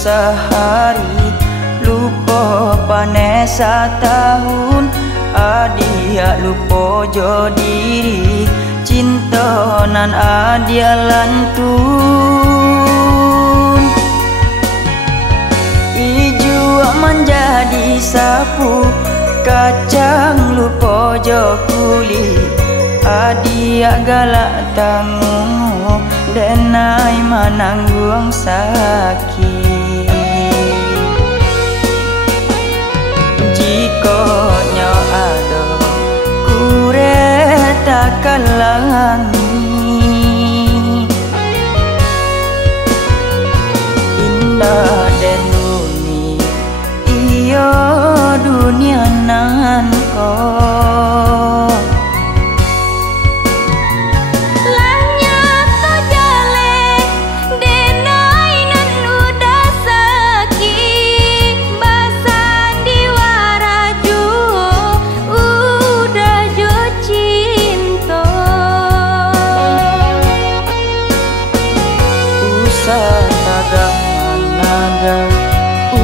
sehari, lupa panes setahun. Adia lupa jo diri, cinta nan adia lantun. Ijua menjadi sapu, kacang lupa jo kulit. Adia galak tanggung, denai menanggung sakit. Jikonya ada kureta kalangi, indah dan bumi iyo dunia nan kau.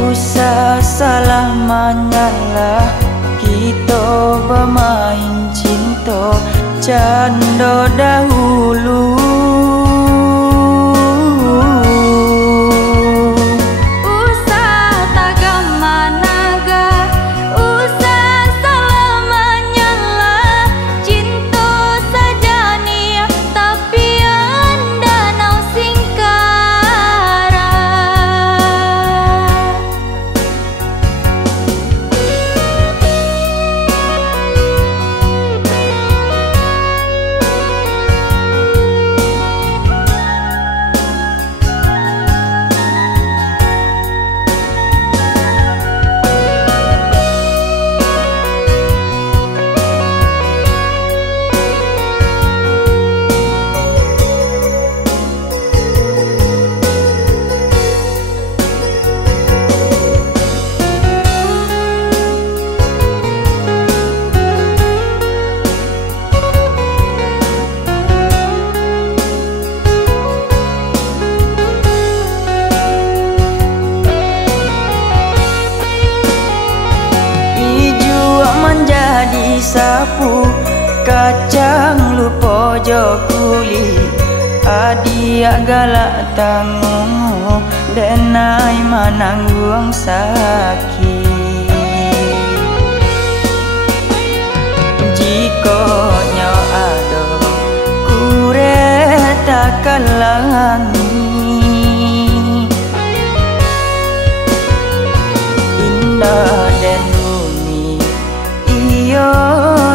Usah salah menyalah, kita bermain cinta canda dahulu. Usah tagam managa, usah salah menyalah, cinta saja nia tapi anda nau singkara. Menjadi sapu, kacang lupa jo kulit. Adia galak tanggung, denai menanggung sakit. Jikonya ada kureta kalangi, indah dan iyo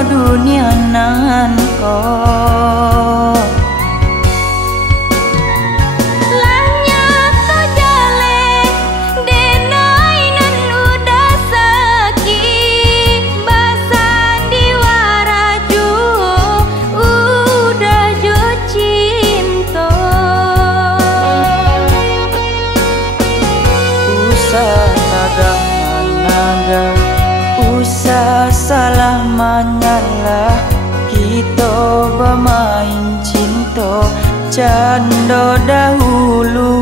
dunia nan kau. Lanya to jale, denai nan udah sakit, basan diwaraju, udah jo cinta. Usah naga naga, usah salah menyalah, kita bermain cinta canda dahulu.